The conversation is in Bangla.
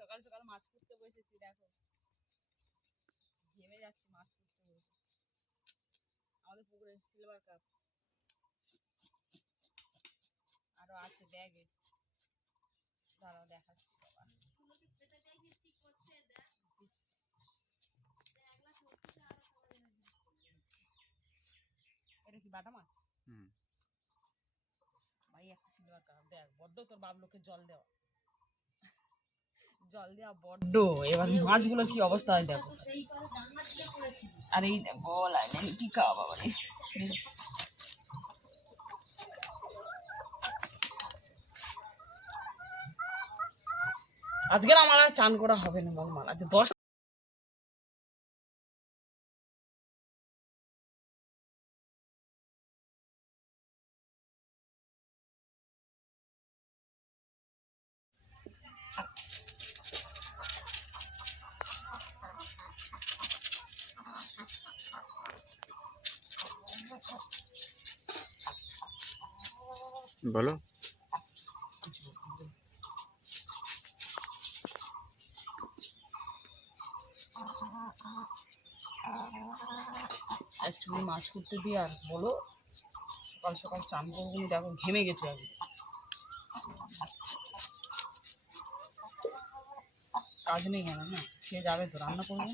সকাল সকাল মাছ করতে বসেছি, দেখো ঘেমে যাচ্ছি মাছ করতে বসে। আমাদের পুকুরে সিলভার কাপ আরো আছে ব্যাগে, দাঁড়াও দেখাচ্ছি। বাবা এটা কি বাটা মাছ? ভাই একটা সিলভার কাপ দেখ, বড্ড তোর বাবলোকে জল দেওয়া বড্ড। এবার মাছগুলোর কি অবস্থা হয় দেখো। আর এই দেখো লাইনে কি খাওয়া বাবা রে। আজকে আমার আর চান করা হবে না মন আজকে 10 বলো। অ্যাকচুয়ালি মাছ করতে দিয়ে আর বলো সকাল সকাল চান করবো, দেখো ঘেমে গেছে আগে। কাজ নেই কেন না, খেয়ে যাবে তো, রান্না করবো।